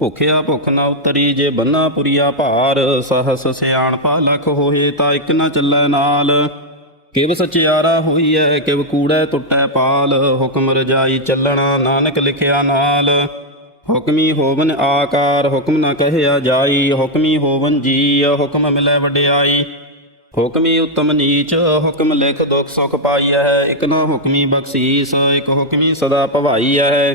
ਭੁਖਿਆ ਭੁਖ ਨਾ ਉਤਰੀ ਜੇ ਬੰਨਾ ਪੁਰੀਆ ਭਾਰ, ਸਹਸ ਸਿਆਣਪਾ ਲਖ ਹੋਏ ਤਾਂ ਇੱਕ ਨਾ ਚੱਲੈ ਨਾਲ। ਕਿਵ ਸਚਿਆਰਾ ਹੋਈਐ, ਕਿਵ ਕੂੜੈ ਟੁੱਟੈ ਪਾਲ, ਹੁਕਮ ਰਜਾਈ ਚੱਲਣਾ ਨਾਨਕ ਲਿਖਿਆ ਨਾਲ। ਹੁਕਮੀ ਹੋਵਨ ਆਕਾਰ, ਹੁਕਮ ਨਾ ਕਹਿਆ ਜਾਈ, ਹੁਕਮੀ ਹੋਵਨ ਜੀ ਹੁਕਮ ਮਿਲੈ ਵਡਿਆਈ। ਹੁਕਮੀ ਉਤਮ ਨੀਚ, ਹੁਕਮ ਲਿਖ ਦੁਖ ਸੁਖ ਪਾਈਐ, ਇਕ ਨਾ ਹੁਕਮੀ ਬਖਸ਼ੀਸ, ਇਕ ਹੁਕਮੀ ਸਦਾ ਭਵਾਈਐ।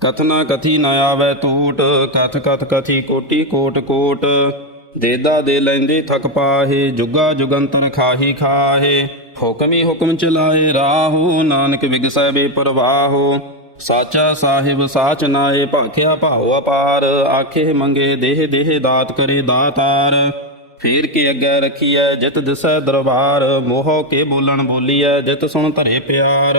ਕਥਨਾ ਕਥੀ ਨ ਆਵੈ ਟੂਟ ਕਥ ਕਥ ਕਥੀ ਕੋਟੀ ਕੋਟ ਕੋਟ। ਦੇਦਾ ਦੇ ਲੈਂਦੇ ਥਕ ਪਾਹੇ, ਜੁਗਾ ਜੁਗੰਤਰ ਖਾਹੀ ਖਾਹੇ। ਹੁਕਮੀ ਹੁਕਮ ਚਲਾਏ ਰਾਹੋ, ਨਾਨਕ ਵਿਗਸੈ ਬੇਪਰਵਾਹੋ ਸਾਚਾ ਸਾਹਿਬ ਸਾਚ ਨਾਏ, ਭਾਖਿਆ ਭਾਉ ਅਪਾਰ। ਆਖੇ ਮੰਗੇ ਦੇਹ ਦੇਹ ਦਾਤ ਕਰੇ ਦਾਤਾਰ। ਫੇਰ ਕੇ ਅੱਗੇ ਰਖੀਐ ਜਿਤ ਦਿਸੈ ਦਰਬਾਰ। ਮੋਹ ਕੇ ਬੋਲਣ ਬੋਲੀਐ ਜਿਤ ਸੁਣ ਧਰੇ ਪਿਆਰ।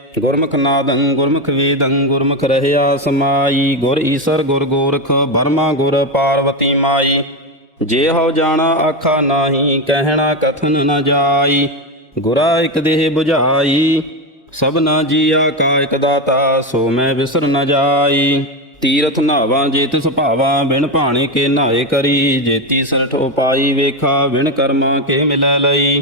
ਗੁਰਮੁਖ ਨਾਦੰ, ਗੁਰਮੁਖ ਵੇਦੰ, ਗੁਰਮੁਖ ਰਹਿਆ ਸਮਾਈ, ਗੁਰ ਈਸਰ, ਗੁਰ ਗੋਰਖ, ਬਰਮਾ ਗੁਰ ਪਾਰਵਤੀ ਮਾਈ। ਜੇ ਹਉ ਜਾਣਾ ਆਖਾ ਨਾਹੀ, ਕਹਿਣਾ ਕਥਨ ਨ ਜਾਈ। ਗੁਰਾ ਇਕ ਦੇਹ 부ਝਾਈ ਸਭਨਾ ਜੀਆ ਕਾ ਇਕ ਦਾਤਾ, ਸੋ ਮੈਂ ਵਿਸਰ ਨ ਜਾਈ। ਤੀਰਥ ਨਾਵਾਂ ਜੇ ਤਿਸ ਭਾਵਾਂ, ਬਿਨ ਭਾਣੇ ਕੇ ਨਹਾਏ ਕਰੀ। ਜੇਤੀ ਸਿਰ ਠੋ ਵੇਖਾ, ਬਿਨ ਕਰਮ ਕੇ ਮਿਲੈ ਲਈ।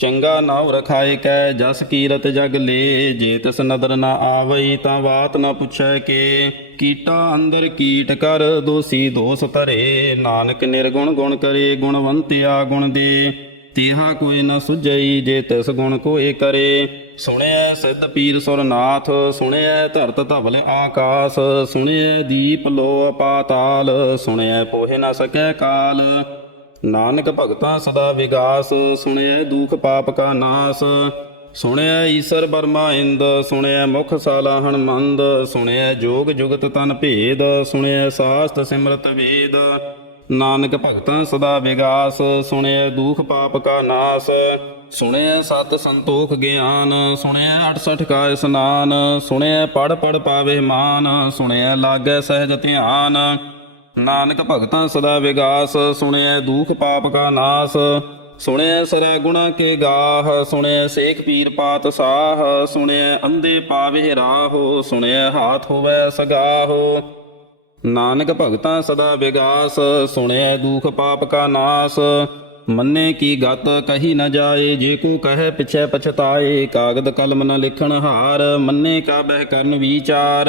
ਚੰਗਾ ਨਾਉ ਰਖਾਏ ਕੈ, ਜਸ ਕੀਰਤ ਜਗ ਲੇ, ਜੇ ਤਿਸ ਨਦਰ ਨਾ ਆਵਈ ਤਾਂ ਬਾਤ ਨਾ ਪੁੱਛੈ ਕੇ। ਕੀਟਾ ਅੰਦਰ ਕੀਟ ਕਰ, ਦੋਸੀ ਦੋਸ ਧਰੇ। ਨਾਨਕ ਨਿਰਗੁਣ ਗੁਣ ਕਰੇ, ਗੁਣਵੰਤਿਆ ਗੁਣ ਦੇ। ਤੇਹਾ ਕੋਈ ਨ ਸੁਝਈ, ਜੇ ਤਿਸ ਗੁਣ ਕੋਏ ਕਰੇ। ਸੁਣਿਐ ਸਿੱਧ ਪੀਰ ਸੁਰਨਾਥ, ਸੁਣਿਐ ਧਰਤ ਧਵਲ ਆਕਾਸ। ਸੁਣਿਐ ਦੀਪ ਲੋ ਪਾਤਾਲ, ਸੁਣਿਐ ਪੋਹਿ ਨ ਸਕੈ ਕਾਲ। ਨਾਨਕ ਭਗਤਾ ਸਦਾ ਵਿਗਾਸ, ਸੁਣਿਐ ਦੁਖ ਪਾਪ ਕਾ ਨਾਸ। ਸੁਣਿਐ ਈਸਰ ਬਰਮਾ ਇੰਦ, ਸੁਣਿਐ ਮੁਖ ਸਾਲਾ ਹਨਮੰਦ। ਸੁਣਿਐ ਜੋਗ ਜੁਗਤ ਤਨ ਭੇਦ, ਸੁਣਿਐ ਸਾਸਤ ਸਿਮਰਤ ਵੇਦ। ਨਾਨਕ ਭਗਤਾਂ ਸਦਾ ਵਿਗਾਸ, ਸੁਣਿਐ ਦੁਖ ਪਾਪ ਕਾ ਨਾਸ। ਸੁਣਿਐ ਸਤ ਸੰਤੋਖ ਗਿਆਨ, ਸੁਣਿਐ 68 ਕਾ ਇਸਨਾਨ। ਸੁਣਿਐ ਪੜ ਪੜ ਪਾਵੇ ਮਾਨ, ਸੁਣਿਐ ਲਾਗੈ ਸਹਿਜ ਧਿਆਨ। ਨਾਨਕ ਭਗਤਾਂ ਸਦਾ ਵਿਗਾਸ, ਸੁਣਿਐ ਦੁਖ ਪਾਪ ਕਾ ਨਾਸ, ਸੁਣਿਐ ਸਰੈ ਗੁਣਾ ਕੇ ਗਾਹ, ਸੁਣਿਐ ਸੇਖ ਪੀਰ ਪਾਤ ਸਾਹ, ਸੁਣਿਐ ਅੰਦੇ ਪਾਵੇ ਰਾਹੋ, ਸੁਣਿਐ ਹਾਥ ਹੋਵੇ ਸਗਾਹੋ। ਨਾਨਕ ਭਗਤਾਂ ਸਦਾ ਵਿਗਾਸ, ਸੁਣਿਐ ਦੁਖ ਪਾਪ ਕਾ ਨਾਸ, ਮੰਨੇ ਕੀ ਗਤ ਕਹੀ ਨ ਜਾਏ, ਜੇ ਕੋ ਕਹੈ ਪਿਛੈ ਪਛਤਾਏ, ਕਾਗਦ ਕਲਮ ਨ ਲਿਖਣ ਹਾਰ, ਮੰਨੇ ਕਾ ਬਹਿ ਕਰਨ ਵਿਚਾਰ।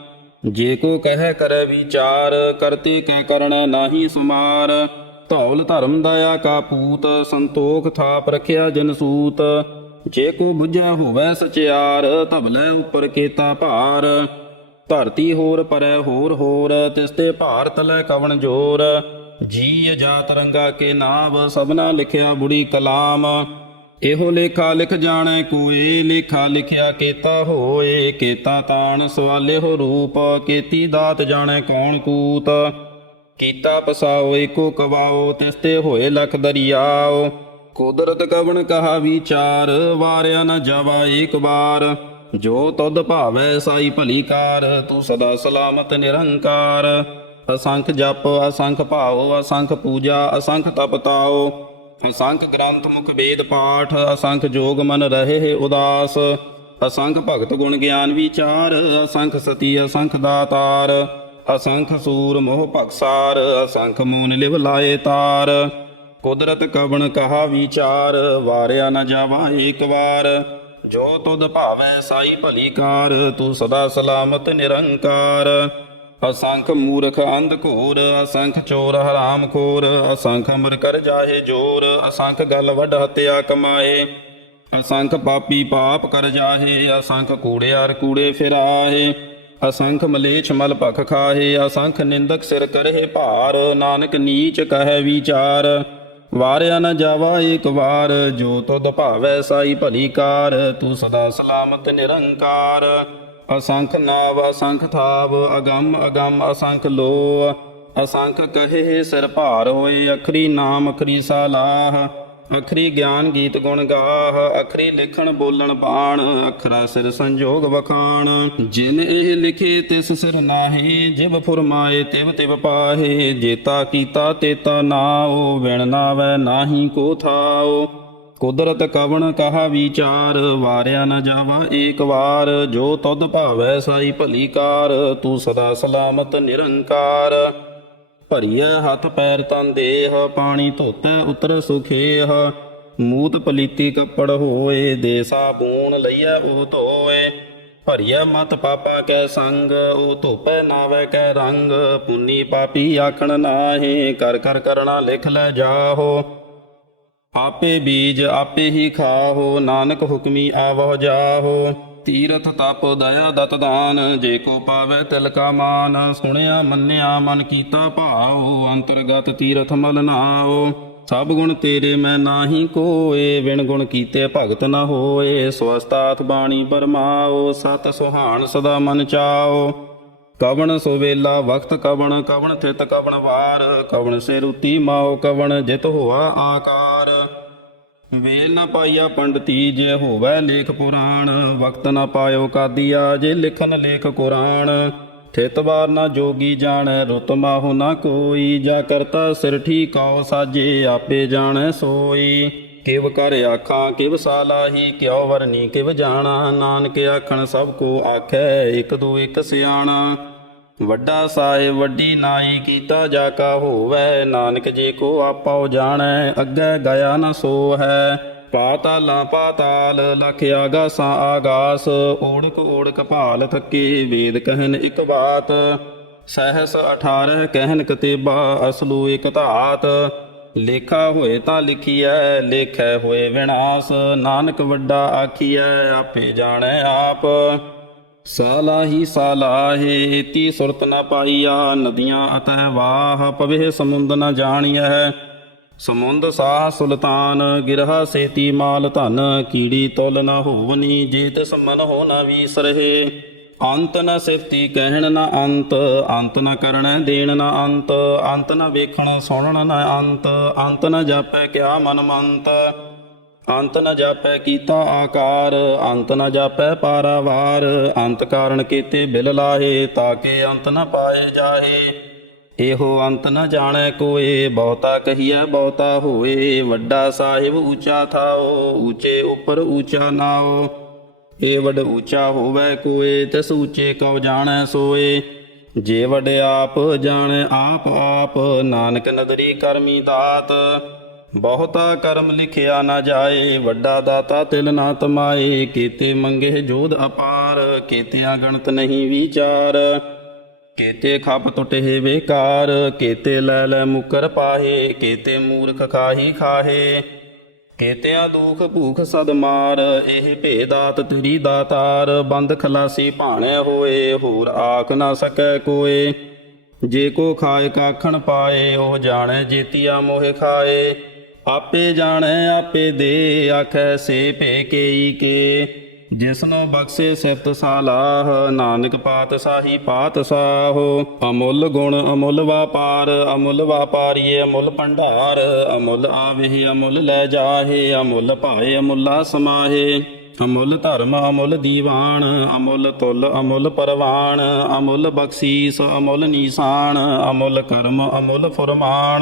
ਜੇ ਕੋ ਕਹਿ ਕਰੈ ਵਿਚਾਰ, ਕਰਤੇ ਕੈ ਕਰਣ ਨਾਹੀ ਸੁਮਾਰ। ਧੌਲ ਧਰਮ ਦਇਆ ਕਾ ਪੂਤ, ਸੰਤੋਖ ਥਾਪ ਰਖਿਆ ਜਨ ਸੂਤ। ਜੇ ਕੋ ਬੁਝੈ ਹੋਵੈ ਸਚਿਆਰ ਧਬਲੇ ਉਪਰ ਕੇਤਾ ਭਾਰ। ਧਰਤੀ ਹੋਰ ਪਰੈ ਹੋਰ ਹੋਰ ਤਿਸਤੇ ਭਾਰਤ ਲੈ ਕਵਣ ਜੋਰ। ਜੀ ਜਾਤ ਰੰਗਾ ਕੇ ਨਾਮ ਸਭਨਾ ਲਿਖਿਆ ਬੁੜੀ ਕਲਾਮ। ਇਹੋ ਲੇਖਾ ਲਿਖ ਜਾਣੈ ਕੋਏ, ਲੇਖਾ ਲਿਖਿਆ ਕੇਤਾ ਹੋਏ, ਕੇਤਾ ਤਾਣ ਸਵਾਲੇ ਹੋ ਰੂਪ, ਕੇਤੀ ਦਾਤ ਜਾਣੈ ਕੌਣ ਕੂਤ। ਕੀਤਾ ਪਸਾਓ, ਏਕੋ ਕਵਾਓ ਤਿਸਤੇ ਹੋਏ ਲਖ ਦਰਿਆਓ। ਕੁਦਰਤ ਕਵਣ ਕਹਾ ਵਿਚਾਰ, ਵਾਰਿਆ ਨ ਜਾਵਾ ਏਕ ਵਾਰ। ਜੋ ਤੁਧ ਭਾਵੈ ਸਾਈ ਭਲੀ ਕਾਰ, ਤੂੰ ਸਦਾ ਸਲਾਮਤ ਨਿਰੰਕਾਰ। ਅਸੰਖ ਜਪ, ਅਸੰਖ ਭਾਓ ਅਸੰਖ ਪੂਜਾ, ਅਸੰਖ ਤਪਤਾਓ ਅਸੰਖ ਗ੍ਰੰਥ ਮੁਖ ਵੇਦ ਪਾਠ, ਅਸੰਖ ਜੋਗ ਮਨ ਰਹੇ ਉਦਾਸ। ਅਸੰਖ ਭਗਤ ਗੁਣ ਗਿਆਨ ਵਿਚਾਰ, ਅਸੰਖ ਸਤੀ, ਅਸੰਖ ਦਾਤਾਰ। ਅਸੰਖ ਸੂਰ ਮੋਹ ਭਕਸਾਰ ਅਸੰਖ ਮੂਨ ਲਿਵ ਲਾਏ ਤਾਰ। ਕੁਦਰਤ ਕਵਣ ਕਹਾ ਵਿਚਾਰ, ਵਾਰਿਆ ਨਾ ਜਾਵਾ ਏਕ ਵਾਰ। ਜੋ ਤੁਧ ਭਾਵੈ ਸਾਈ ਭਲੀ ਕਾਰ, ਤੂੰ ਸਦਾ ਸਲਾਮਤ ਨਿਰੰਕਾਰ। ਅਸੰਖ ਮੂਰਖ ਅੰਧ ਘੋਰ, ਅਸੰਖ ਚੋਰ ਹਰਾਮ ਖੋਰ, ਅਸੰਖ ਅਮਰ ਕਰ ਜਾਹੇ ਜੋਰ, ਅਸੰਖ ਗਲ ਵੱਡ ਹਤਿਆ ਕਮਾਏ, ਅਸੰਖ ਪਾਪੀ ਪਾਪ ਕਰ ਜਾਹੇ, ਅਸੰਖ ਕੂੜਿਆਰ ਕੂੜੇ ਫਿਰਾਹੇ, ਅਸੰਖ ਮਲੇਛ ਮਲ ਭਖ ਖਾਹੇ, ਅਸੰਖ ਨਿੰਦਕ ਸਿਰ ਕਰਹੇ ਭਾਰ, ਨਾਨਕ ਨੀਚ ਕਹੈ ਵਿਚਾਰ, ਵਾਰਿਆ ਨ ਜਾਵਾ ਏਕ ਵਾਰ, ਜੋ ਤੁਧ ਭਾਵੈ ਸਾਈ ਭਲੀ ਕਾਰ, ਤੂੰ ਸਦਾ ਸਲਾਮਤ ਨਿਰੰਕਾਰ। ਅਸੰਖ ਨਾਵ, ਅਸੰਖ ਥਾਵ, ਅਗੰਮ ਅਗੰਮ, ਅਸੰਖ ਲੋ ਅਸੰਖ ਕਹੇ ਸਿਰ ਭਾਰ ਹੋਏ, ਅਖਰੀ ਨਾਮ, ਅਖਰੀ ਸਾਲਾਹ, ਅਖਰੀ ਗਿਆਨ ਗੀਤ ਗੁਣ ਗਾਹ, ਅਖਰੀ ਲਿਖਣ ਬੋਲਣ ਬਾਣ, ਅਖਰਾ ਸਿਰ ਸੰਜੋਗ ਵਖਾਣ, ਜਿਨ ਇਹ ਲਿਖੇ ਤਿਸ ਸਿਰ ਨਾਹੀ, ਜਿਵ ਫੁਰਮਾਏ ਤਿਵ ਤਿਵ ਪਾਹੇ, ਜੇਤਾ ਕੀਤਾ ਤੇਤਾ ਨਾਉ, ਵਿਣ ਨਾਵੈ ਨਾਹੀ ਕੋ ਥਾਉ। ਕੁਦਰਤ ਕਵਣ ਕਹਾ ਵਿਚਾਰ, ਵਾਰਿਆ ਨ ਜਾਵਾ ਏਕ ਵਾਰ। ਜੋ ਤੁਧ ਭਾਵੈ ਸਾਈ ਭਲੀ ਕਾਰ, ਤੂੰ ਸਦਾ ਸਲਾਮਤ ਨਿਰੰਕਾਰ। ਭਰੀਐ ਹੱਥ ਪੈਰ ਤਨ ਦੇਹ, ਪਾਣੀ ਧੋਤੈ ਉਤਰ ਸੁਖੇਹ। ਮੂਤ ਪਲੀਤੀ ਕੱਪੜ ਹੋਏ ਦੇ ਸਾਬੂਨ ਲਈਐ ਉਹ ਧੋਏ। ਭਰੀਐ ਮਤ ਪਾਪਾ ਕੈ ਸੰਗ, ਉਹ ਧੋਪੈ ਨਾਵੈ ਕੈ ਰੰਗ। ਪੁੰਨੀ ਪਾਪੀ ਆਖਣ ਨਾਹੀ, ਕਰ ਕਰ ਕਰਣਾ ਲਿਖ ਲੈ ਜਾਹੋ। ਆਪੇ ਬੀਜ ਆਪੇ ਹੀ ਖਾਹੋ, ਨਾਨਕ ਹੁਕਮੀ ਆਵਹੁ ਜਾਹੋ। ਤੀਰਥ ਤਪ ਦਇਆ ਦਤ ਦਾਨ, ਜੇ ਕੋ ਪਾਵੇ ਤਿਲ ਕਾ ਮਾਨ। ਸੁਣਿਆ ਮੰਨਿਆ ਮਨ ਕੀਤਾ ਭਾਉ, ਅੰਤਰਗਤ ਤੀਰਥ ਮਲ ਨਾਉ। ਸਭ ਗੁਣ ਤੇਰੇ ਮੈਂ ਨਾਹੀ ਕੋਏ ਵਿਣ ਗੁਣ ਕੀਤੇ ਭਗਤ ਨ ਹੋਏ। ਸਵਸਤਾਤ ਬਾਣੀ ਬਰਮਾਓ ਸਤ ਸੁਹਾਣ ਸਦਾ ਮਨ ਚਾਓ ਕਵਣ ਸੁਵੇਲਾ ਵਖਤ ਕਵਣ ਕਵਣ ਥਿਤ ਕਵਣ ਵਾਰ। ਕਵਣ ਸੇ ਰੁਤੀ ਮਾਓ ਕਵਣ ਜਿਤ ਹੋਆ ਆਕਾਰ। ਵੇਲ ਨਾ ਪਾਈਆ ਪੰਡਤੀ ਜੇ ਹੋਵੇ ਲੇਖ ਪੁਰਾਣ, ਵਕਤ ਨਾ ਪਾਇਓ ਕਾਦੀਆ ਜੇ ਲਿਖਨ ਲੇਖ ਕੁਰਾਨ। ਥਿਤ ਵਾਰ ਜੋਗੀ ਜਾਣ, ਰੁਤ ਮਾਹੁ ਨ ਕੋਈ। ਜਾ ਕਰਤਾ ਸਿਰ ਠੀਕਉ ਸਾਜੇ, ਆਪੇ ਜਾਣੈ ਸੋਈ। ਕਿਵ ਕਰ ਆਖਾਂ, ਕਿਵ ਸਾਲਾਹੀ, ਕਿਉ ਵਰਨੀ, ਕਿਵ ਜਾਣਾ। ਨਾਨਕ ਆਖਣ ਸਭ ਕੋ ਆਖੈ, ਇਕ ਦੂ ਇਕ ਸਿਆਣਾ। ਵੱਡਾ ਸਾਏ ਵੱਡੀ ਨਾਈ ਕੀਤਾ ਜਾ ਕਾ ਹੋਵੇ, ਨਾਨਕ ਜੇ ਕੋ ਆਪਾਉ ਜਾਣੈ, ਅੱਗੇ ਗਿਆ ਨ ਸੋ ਹੈ ਪਾਤਾਲਾ ਪਾਤਾਲ ਲਖ ਆਗਾਸਾਂ ਆਗਾਸ, ਓੜਕ ਓੜਕ ਭਾਲ ਥੱਕੇ ਵੇਦ ਕਹਿਨ ਇਕ ਬਾਤ। ਸਹਸ 18 ਕਹਿਨ ਕਤੇਬਾ, ਅਸਲੂ ਇਕ ਧਾਤ। ਲੇਖਾ ਹੋਏ ਤਾਂ ਲਿਖੀਐ, ਲੇਖੈ ਹੋਏ ਵਿਨਾਸ਼। ਨਾਨਕ ਵੱਡਾ ਆਖੀਐ, ਆਪੇ ਜਾਣੈ ਆਪ। ਸਾਲਾਹੀ ਸਾਲਾਹੇ ਤੀ ਸੁਰਤ ਨ ਪਾਈਆ, ਨਦੀਆਂ ਅਤੈ ਵਾਹ, ਪਵੇ ਸਮੁੰਦ ਨ ਜਾਣੀਐ। ਸਮੁੰਦ ਸਾਹ ਸੁਲਤਾਨ, ਗਿਰਹਾ ਸੇਤੀ ਮਾਲ ਧਨ, ਕੀੜੀ ਤੁਲ ਨ ਹੋਵਨੀ ਜੇ ਤਿਸ ਮਨ ਹੋ ਨ ਵੀਸਰਹਿ। ਅੰਤ ਨ ਸਿਫਤੀ ਕਹਿਣ ਨ ਅੰਤ ਅੰਤ ਨ ਕਰਣੈ ਦੇਣ ਨ ਅੰਤ ਅੰਤ ਨ ਵੇਖਣ ਸੁਣਨ ਨ ਅੰਤ ਅੰਤ ਨ ਜਾਪੈ ਕਿਆ ਮਨ ਮੰਤ ਅੰਤ ਨ ਜਾਪੈ ਕੀਤਾ ਆਕਾਰ, ਅੰਤ ਨ ਜਾਪੈ ਪਾਰਾਵਾਰ, ਅੰਤ ਕਾਰਨ ਕੀਤੇ ਬਿਲ ਲਾਹੇ, ਤਾਕੇ ਅੰਤ ਨ ਪਾਏ ਜਾਹੇ। ਇਹੋ ਅੰਤ ਨ ਜਾਣੈ ਕੋਏ, ਬਹੁਤਾ ਕਹੀਐ ਬਹੁਤਾ ਹੋਏ। ਵੱਡਾ ਸਾਹਿਬ ਊਚਾ ਥਾਓ ਊਚੇ ਉਪਰ ਊਚਾ ਨਾਓ। ਏ ਵੱਡ ਊਚਾ ਹੋਵੇ ਕੋਏ, ਤਿਸ ਊਚੇ ਕਉ ਜਾਣੈ ਸੋਏ। ਜੇ ਵਡ ਆਪ, ਜਾਣੈ ਆਪ ਆਪ, ਨਾਨਕ ਨਦਰੀ ਕਰਮੀ ਦਾਤ। ਬਹੁਤਾ ਕਰਮ ਲਿਖਿਆ ਨਾ ਜਾਏ, ਵੱਡਾ ਦਾਤਾ ਤਿਲ ਨਾ ਤਮਾਏ, ਕੀਤੇ ਮੰਗੇ ਜੋਧ ਅਪਾਰ, ਕੀਤਿਆਂ ਗਣਤ ਨਹੀਂ ਵਿਚਾਰ। ਕੀਤੇ ਖਪ ਟੁਟੇ ਵੇਕਾਰ ਕੀਤੇ ਲੈ ਲੈ ਮੁਕਰ ਪਾਹੇ, ਕੀਤੇ ਮੂਰਖ ਖਾਹੀ ਖਾਹੇ। ਕੀਤਿਆ ਦੁਖ ਭੂਖ ਸਦ ਮਾਰ, ਇਹ ਭੇਦਾਤ ਤੇਰੀ ਦਾਤਾਰ। ਬੰਦ ਖਲਾਸੀ ਭਾਣੇ ਹੋਏ, ਹੋਰ ਆਖ ਨਾ ਸਕੈ ਕੋਏ। ਜੇ ਕੋ ਖਾਏ ਕਾਖਣ ਪਾਏ, ਉਹ ਜਾਣੈ ਜੀਤੀਆ ਮੋਹ ਖਾਏ। ਆਪੇ ਜਾਣੈ, ਆਪੇ ਦੇ ਆਖੈ, ਸੇ ਭੇ ਕੇਈ ਕੇ। ਜਿਸਨੋ ਬਖਸ਼ੇ ਸਿਫਤ ਸਾਲਾਹ, ਨਾਨਕ ਪਾਤਸ਼ਾਹੀ ਪਾਤਸ਼ਾਹੋ ਅਮੁੱਲ ਗੁਣ ਅਮੁੱਲ ਵਪਾਰ, ਅਮੁੱਲ ਵਪਾਰੀਏ ਅਮੁੱਲ ਭੰਡਾਰ। ਅਮੁੱਲ ਆਵੇ ਅਮੁੱਲ ਲੈ ਜਾਹੇ, ਅਮੁੱਲ ਭਾਏ, ਅਮੁੱਲਾ ਸਮਾਹੇ। ਅਮੁੱਲ ਧਰਮ, ਅਮੁੱਲ ਦੀਵਾਨ, ਅਮੁੱਲ ਤੁਲ, ਅਮੁੱਲ ਪਰਵਾਨ। ਅਮੁੱਲ ਬਖਸ਼ੀਸ, ਅਮੁੱਲ ਨੀਸਾਨ। ਅਮੁੱਲ ਕਰਮ, ਅਮੁੱਲ ਫੁਰਮਾਨ।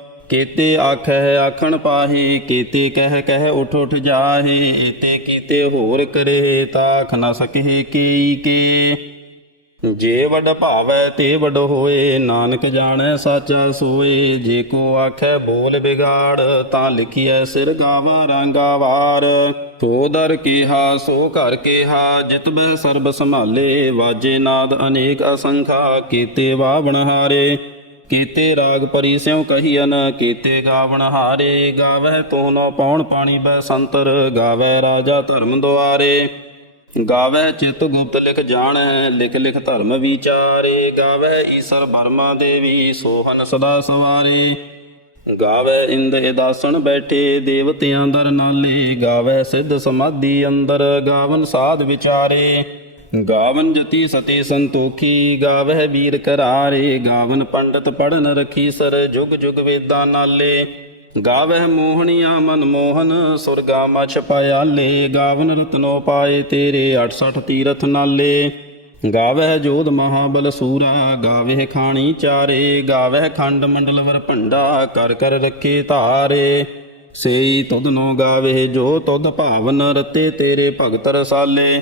ਕੀਤੇ ਆਖੈ ਆਖਣ ਪਾਹੀ, ਕੀਤੇ ਕਹਿ ਕਹਿ ਉਠ ਉਠ ਜਾਹੇ ਏਤੇ ਕੀਤੇ ਹੋਰ ਕਰੇ ਤਾਖ ਨ ਸਕਹਿ ਕੀ ਕੇ। ਜੇ ਵੱਡ ਭਾਵੈ, ਤੇ ਵੱਡ ਹੋਏ, ਨਾਨਕ ਜਾਣੈ, ਸਾਚਾ ਸੋਏ। ਜੇ ਕੋ ਆਖੈ ਬੋਲ ਬਿਗਾੜ, ਤਾਂ ਲਿਖੀਐ ਸਿਰ ਗਾਵਾ, ਰੰਗਾ ਵਾਰ। ਸੋ ਦਰ ਕੀਹਾ, ਸੋ ਘਰ ਕੀਹਾ, ਜਿਤ ਬਹਿ ਸਰਬ ਸੰਭਾਲੇ। ਵਾਜੇ ਨਾਦ ਅਨੇਕ ਅਸੰਖਾ, ਕੀਤੇ ਵਾਵਣ ਹਾਰੇ। ਕੀਤੇ ਰਾਗ ਪਰੀ ਸਿਉ ਕਹੀਨ ਕੀਤੇ ਗਾਵਣ ਹਾਰੇ, ਗਾਵਹਿ ਤੋਨੋ ਪੌਣ ਪਾਣੀ ਬੈ ਸੰਤਰ ਗਾਵੈ ਰਾਜਾ ਧਰਮ ਦੁਆਰੇ। ਗਾਵੈ ਚਿਤ ਗੁਪਤ ਲਿਖ ਜਾਣੈ, ਲਿਖ ਲਿਖ ਧਰਮ ਵਿਚਾਰੇ। ਗਾਵੈ ਈਸਰ ਬਰਮਾ ਦੇਵੀ, ਸੋਹਨ ਸਦਾ ਸਵਾਰੇ। ਗਾਵੈ ਇੰਦ ਦਾਸਣ ਬੈਠੇ, ਦੇਵਤਿਆਂ ਦਰ ਨਾਲੇ। ਗਾਵੈ ਸਿੱਧ ਸਮਾਧੀ ਅੰਦਰ, ਗਾਵਨ ਸਾਧ ਵਿਚਾਰੇ। ਗਾਵਨ ਜਤੀ ਸਤੀ ਸੰਤੋਖੀ, ਗਾਵਹਿ ਵੀਰ ਕਰਾਰੇ, ਗਾਵਨ ਪੰਡਤ ਪੜਨ ਰਖੀ ਸਰ ਜੁਗ ਜੁਗ ਵੇਦਾਂ ਨਾਲੇ। ਗਾਵਹਿ ਮੋਹਣੀਆਂ ਮਨ ਮੋਹਨ, ਸੁਰਗਾ ਮਾ ਛਪਾਇਆਲੇ ਗਾਵਨ ਰਤਨੋ ਪਾਏ ਤੇਰੇ 68 ਤੀਰਥ ਨਾਲੇ। ਗਾਵਹਿ ਜੋਧ ਮਹਾਬਲ ਸੂਰਾ, ਗਾਵਹਿ ਖਾਣੀ ਚਾਰੇ, ਗਾਵਹਿ ਖੰਡ ਮੰਡਲ ਵਰ ਭੰਡਾ, ਕਰ ਕਰ ਰੱਖੇ ਧਾਰੇ। ਸੇਈ ਤੁਧ ਨੋ ਗਾਵੇ ਜੋ ਤੁਧ ਭਾਵਨ ਰਤੇ ਤੇਰੇ ਭਗਤ ਰਸਾਲੇ।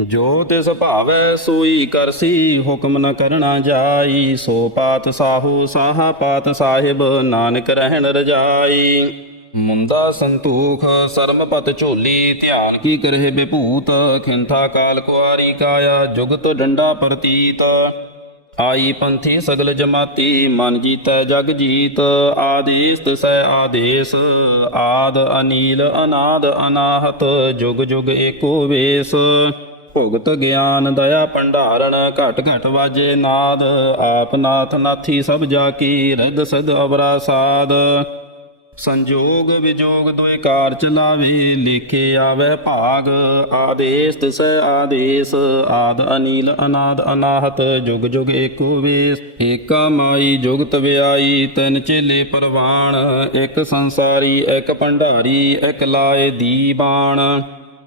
ਜੋ ਤਿਸ ਭਾਵੈ ਸੋਈ ਕਰਸੀ ਹੁਕਮ ਨ ਕਰਣਾ ਜਾਈ। ਸੋ ਪਾਤ ਸਾਹੂ ਸਾਹਾ, ਪਾਤ ਸਾਹਿਬ, ਨਾਨਕ ਰਹਿਣ ਰਜਾਈ। ਮੁੰਦਾ ਸੰਤੂਖ ਸਰਮਪਤ ਝੋਲੀ, ਧਿਆਨ ਕੀ ਕਰਹਿ ਬਿਭੂਤ? ਖਿੰਥਾ ਕਾਲ ਕੁਆਰੀ ਕਾਇਆ ਜੁਗਤ ਡੰਡਾ ਪ੍ਰਤੀਤ। ਆਈ ਪੰਥੀ ਸਗਲ ਜਮਾਤੀ, ਮਨ ਜੀਤੈ ਜਗ ਜੀਤ। ਆਦੇਸ ਤਿਸੈ ਆਦੇਸ, ਆਦ ਅਨੀਲ, ਅਨਾਦ ਅਨਾਹਤ, ਜੁਗ ਜੁਗ ਏਕੋ ਵੇਸ। ਭੁਗਤ ਗਿਆਨ ਦਇਆ ਭੰਡਾਰਨ, ਘਟ ਘਟ ਵਾਜੇ ਨਾਦ, ਆਪ ਨਾਥ ਨਾਥੀ ਸਭ ਜਾ ਕੀ ਰਦ ਸਦ ਅਵਰਾ ਸਾਦ। ਸੰਜੋਗ ਵਿਜੋਗ ਦੁਇ ਕਾਰ ਚਲਾਵੇ ਲਿਖੇ ਆਵੇ ਭਾਗ, ਆਦੇਸ ਤਿਸੈ ਆਦੇਸ, ਆਦ ਅਨੀਲ ਅਨਾਦ ਅਨਾਹਤ, ਜੁਗ ਜੁਗ ਏਕੋ ਵੇਸ। ਏਕਾ ਮਾਈ ਜੁਗਤ ਵਿਆਈ, ਤਿੰਨ ਚੇਲੇ ਪਰਵਾਣ, ਇੱਕ ਸੰਸਾਰੀ, ਇੱਕ ਭੰਡਾਰੀ, ਇੱਕ ਲਾਏ ਦੀਬਾਨ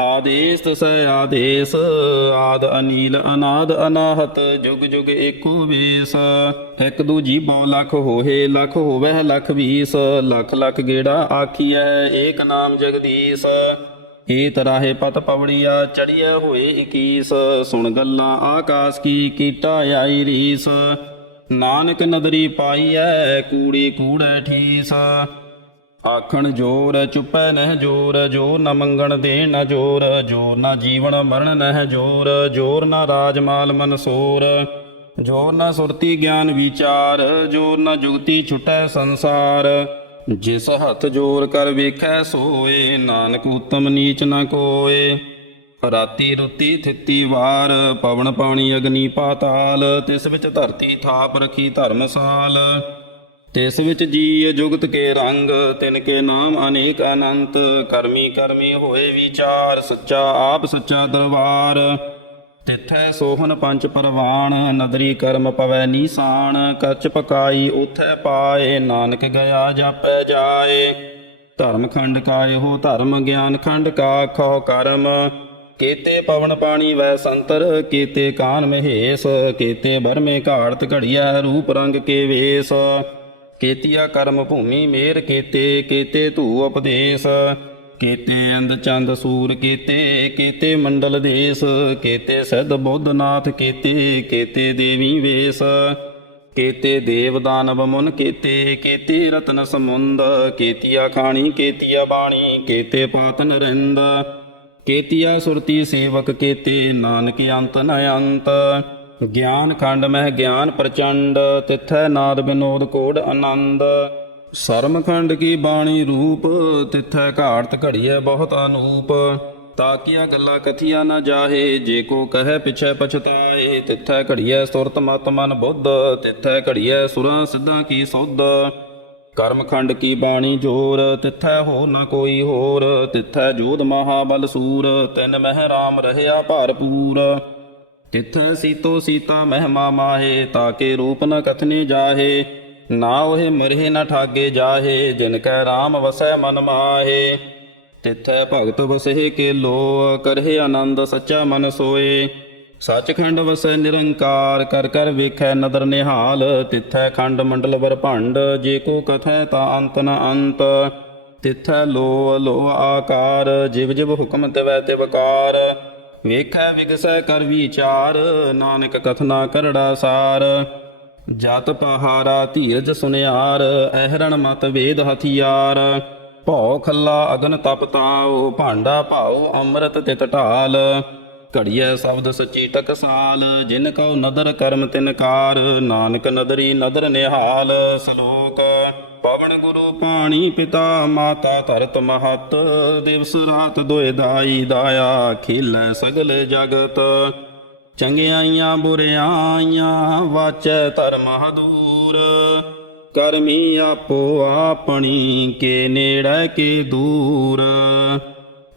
ਆਦੇਸ ਤਸੈ ਆਦੇਸ, ਆਦ ਅਨੀਲ ਅਨਾਦ ਅਨਾਹਤ, ਜੁਗ ਜੁਗ ਏਕੋ ਵੇਸ। ਇਕ ਦੂਜੀ ਬੋ ਲੱਖ ਹੋਏ ਲੱਖ ਹੋਵੇ ਲੱਖ ਵੀਸ। ਲੱਖ ਲੱਖ ਗੇੜਾ ਆਖੀਐ, ਏਕ ਨਾਮ ਜਗਦੀਸ਼। ਏ ਤਰਾਹੇ ਪਤ ਪਵੜੀਆ, ਚੜੀਐ ਹੋਏ 21 ਸੁਣ ਗੱਲਾਂ ਆਕਾਸ ਕੀ ਕੀਟਾ ਆਈ ਰੀਸ। ਨਾਨਕ ਨਦਰੀ ਪਾਈਐ, ਕੂੜੀ ਕੂੜੈ ਠੀਸ। ਆਖਣ ਜੋਰ ਚੁੱਪੈ ਨਹਿ ਜੋਰ ਜੋਰ ਨ ਮੰਗਣ ਦੇਣ ਨ ਜੋਰ ਜੋਰ ਨ ਜੀਵਨ ਮਰਨ ਨਹਿ ਜੋਰ ਜੋਰ ਨ ਰਾਜ ਮਾਲ ਮਨਸੂਰ ਜੋਰ ਨ ਸੁਰਤੀ ਗਿਆਨ ਵਿਚਾਰ, ਜੋਰ ਨ ਜੁਗਤੀ ਛੁਟੈ ਸੰਸਾਰ। ਜਿਸ ਹੱਥ ਜੋਰ ਕਰ ਵੇਖੈ ਸੋਏ, ਨਾਨਕ ਉਤਮ ਨੀਚ ਨ ਕੋਏ। ਰਾਤੀ ਰੁਤੀ ਥਿੱਤੀ ਵਾਰ, ਪਵਨ ਪਾਣੀ ਅਗਨੀ ਪਾਤਾਲ, ਤਿਸ ਵਿੱਚ ਧਰਤੀ ਥਾਪ ਰਖੀ ਧਰਮਸਾਲ ਤਿਸ ਵਿੱਚ ਜੀ ਜੁਗਤ ਕੇ ਰੰਗ, ਤਿਨ ਕੇ ਨਾਮ ਅਨੇਕ ਅਨੰਤ, ਕਰਮੀ ਕਰਮੀ ਹੋਏ ਵਿਚਾਰ, ਸੱਚਾ ਆਪ ਸੱਚਾ ਦਰਬਾਰ। ਤਿਥੈ ਸੋਹਨ ਪੰਜ ਪਰਵਾਨ ਨਦਰੀ ਕਰਮ ਪਵੈ ਨੀਸਾਨ ਕਰਚ ਪਕਾਈ ਉਥੈ ਪਾਏ, ਨਾਨਕ ਗਿਆ ਜਾਪੈ ਜਾਏ। ਧਰਮ ਖੰਡ ਕਾ ਇਹੋ ਧਰਮ ਗਿਆਨ ਖੰਡ ਕਾ ਖੋ ਕਰਮ। ਕੀਤੇ ਪਵਨ ਪਾਣੀ ਵੈ ਸੰਤਰ, ਕੀਤੇ ਕਾਨ ਮਹੇਸ਼, ਕੀਤੇ ਬਰਮੇ ਘਾੜਤ ਘੜੀਐ ਰੂਪ ਰੰਗ ਕੇ ਵੇਸ। ਕੇਤੀਆ ਕਰਮ ਭੂਮੀ ਮੇਰ ਕੇਤੇ, ਕੀਤੇ ਧੂ ਉਪਦੇਸ਼, ਕੀਤੇ ਅੰਦ ਚੰਦ ਸੂਰ ਕੇਤੇ, ਕੀਤੇ ਮੰਡਲ ਦੇਸ, ਕੀਤੇ ਸਦ ਬੁੱਧਨਾਥ ਕੀਤੇ ਕੀਤੇ ਦੇਵੀ ਵੇਸ, ਕੀਤੇ ਦੇਵ ਦਾਨਵ ਮੁਨ ਕੇਤੇ, ਕੀਤੇ ਰਤਨ ਸਮੁੰਦ, ਕੇਤੀਆ ਖਾਣੀ, ਕੇਤੀਆ ਬਾਣੀ, ਕੀਤੇ ਪਾਤ ਨਰਿੰਦ, ਕੇਤੀਆ ਸੁਰਤੀ ਸੇਵਕ ਕੀਤੇ, ਨਾਨਕ ਅੰਤ ਨ ਅੰਤ ਗਿਆਨ ਖੰਡ ਮਹਿ ਗਿਆਨ ਪ੍ਰਚੰਡ, ਤਿਥੈ ਨਾਦ ਬਿਨੋਦ ਕੋੜ ਆਨੰਦ। ਸਰਮ ਖੰਡ ਕੀ ਬਾਣੀ ਰੂਪ, ਤਿਥੈ ਘਾੜਤ ਘੜੀਐ ਬਹੁਤ ਅਨੂਪ। ਤਾਕੀਆਂ ਗੱਲਾਂ ਕਥੀਆਂ ਨਾ ਜਾਹੇ, ਜੇ ਕੋ ਕਹੈ ਪਿਛੈ ਪਛਤਾਏ। ਤਿਥੈ ਘੜੀਐ ਸੁਰਤ ਮਤ ਮਨ ਬੁੱਧ, ਤਿਥੈ ਘੜੀਐ ਸੁਰਾਂ ਸਿੱਧਾਂ ਕੀ ਸੋਧ। ਕਰਮਖੰਡ ਕੀ ਬਾਣੀ ਜੋਰ, ਤਿਥੈ ਹੋ ਨਾ ਕੋਈ ਹੋਰ। ਤਿਥੈ ਜੋਧ ਮਹਾਬਲ ਸੂਰ, ਤਿਨ ਮਹਿ ਰਾਮ ਰਹਿਆ ਭਰਪੂਰ। ਤਿਥੈ ਸੀਤੋ ਸੀਤਾ ਮਹਿਮਾ ਮਾਹੇ ਤਾਕੇ ਰੂਪ ਨ ਕਥਨੇ ਜਾਹੇ। ਨਾ ਉਹੇ ਮਰਹਿ ਨ ਠਾਗੇ ਜਾਹੇ, ਜਿਨ ਕੈ ਰਾਮ ਵਸੈ ਮਨ ਮਾਹੇ। ਤਿਥੈ ਭਗਤ ਵਸਹਿ ਕੇ ਲੋ ਕਰਹਿ ਆਨੰਦ ਸੱਚਾ ਮਨ ਸੋਏ। ਸੱਚਖੰਡ ਵਸੈ ਨਿਰੰਕਾਰ, ਕਰ ਕਰ ਵੇਖੈ ਨਦਰ ਨਿਹਾਲ। ਤਿਥੈ ਖੰਡ ਮੰਡਲ ਵਰਭੰਡ ਜੇ ਕੋ ਕਥੈ ਤਾ ਅੰਤ ਨ ਅੰਤ। ਤਿਥੈ ਲੋ ਲੋ ਆਕਾਰ, ਜਿਵ ਜਿਵ ਹੁਕਮ ਤਿਵੈ ਤਿਵਕਾਰ ਵੇਖੈ ਵਿਗਸੈ ਕਰ ਵਿਚਾਰ, ਨਾਨਕ ਕਥਨਾ ਕਰੜਾ ਸਾਰ। ਜਤ ਪਹਾਰਾ ਧੀਰਜ ਸੁਨਿਆਰ, ਅਹਰਣ ਮਤ ਵੇਦ ਹਥਿਆਰ। ਭਉ ਖੱਲਾ ਅਗਨ ਤਪ ਤਾਉ, ਭਾਂਡਾ ਭਾਉ ਅੰਮ੍ਰਿਤ ਤਿਤ ਢਾਲ। ਘੜੀਐ ਸ਼ਬਦ ਸੱਚੀ ਟਕਸਾਲ, ਜਿਨ ਕਉ ਨਦਰ ਕਰਮ ਤਿਨਕਾਰ ਨਾਨਕ ਨਦਰੀ ਨਦਰ ਨਿਹਾਲ, ਸ਼ਲੋਕ ਪਵਨ ਗੁਰੂ ਪਾਣੀ ਪਿਤਾ ਮਾਤਾ ਧਰਤ ਮਹਤ, ਦਿਵਸ ਰਾਤ ਦੁਇ ਦਾਈ ਦਾਇਆ, ਖੇਲੈ ਸਗਲ ਜਗਤ। ਚੰਗਿਆਈਆਂ ਬੁਰਿਆਈਆਂ ਵਾਚੈ ਧਰਮ ਹਦੂਰ, ਕਰਮੀ ਆਪੋ ਆਪਣੀ, ਕੇ ਨੇੜੇ ਕੇ ਦੂਰ।